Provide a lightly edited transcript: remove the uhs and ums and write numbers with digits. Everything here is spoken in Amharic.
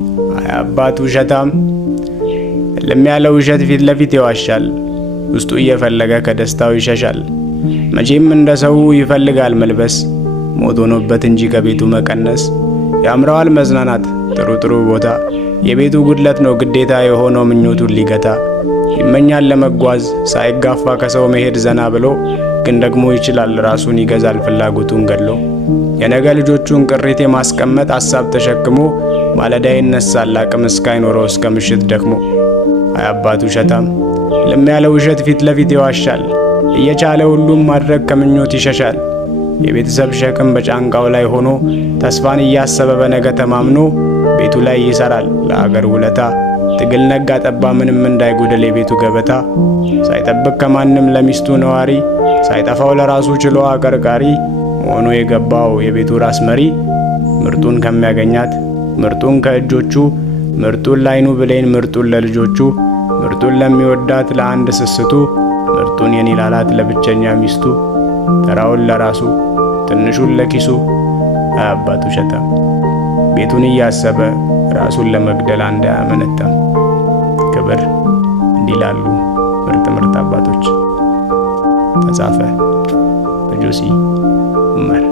አባቱ ውሸታም ለሚያለው ውሸት ፊት ለፊት ይዋሻል። ውስጡ እየፈለገ ከደስታው ይሸሻል። መቼም እንደ ሰው ይፈልጋል መልበስ፣ ሞት ሆኖበት እንጂ ከቤቱ መቀነስ። ያምረዋል መዝናናት ጥሩ ቦታ፣ የቤቱ ጉድለት ነው ግዴታ የሆነው ምኞቱን ሊገታ። ይመኛል ለመጓዝ ሳይጋፋ ከሰው መሄድ ዘና ብሎ፣ ግን ደግሞ ይችላል ራሱን ይገዛል ፍላጎቱን ገድሎ። የነገ ልጆቹን ቅሪት የማስቀመጥ ሐሳብ ተሸክሞ፣ ማለዳ ይነሳል አቅም እስካይኖረው እስከ ምሽት ደክሞ። አባቱ ውሸታም ለሚያለው ውሸት ፊት ለፊት ይዋሻል። እየቻለ ሁሉም ማድረግ ከምኞት ይሸሻል። የቤተሰብ ሸክም በጫንቃው ላይ ሆኖ፣ ተስፋን እያሰበ በነገ ተማምኖ፣ ቤቱ ላይ ይሰራል ለአገር ውለታ። ትግል ነጋ ጠባ ምንም እንዳይጎደል የቤቱ ገበታ። ሳይጠብቅ ከማንም ለሚስቱ ነዋሪ፣ ሳይጠፋው ለራሱ ችሎ አቀርቃሪ መሆኑ የገባው የቤቱ ራስ መሪ። ምርጡን ከሚያገኛት ምርጡን ከእጆቹ፣ ምርጡን ላይኑ ብሌን ምርጡን ለልጆቹ፣ ምርጡን ለሚወዳት ለአንድ ስስቱ፣ ምርጡን የኔ ላላት ለብቸኛ ሚስቱ። ተራውን ለራሱ ትንሹን ለኪሱ። አባቱ ውሸታም ቤቱን እያሰበ ራሱን ለመግደል እንዳያመነታም። ክብር እንዲላሉ ምርጥ አባቶች። ተጻፈ በጆሲ ኡመር።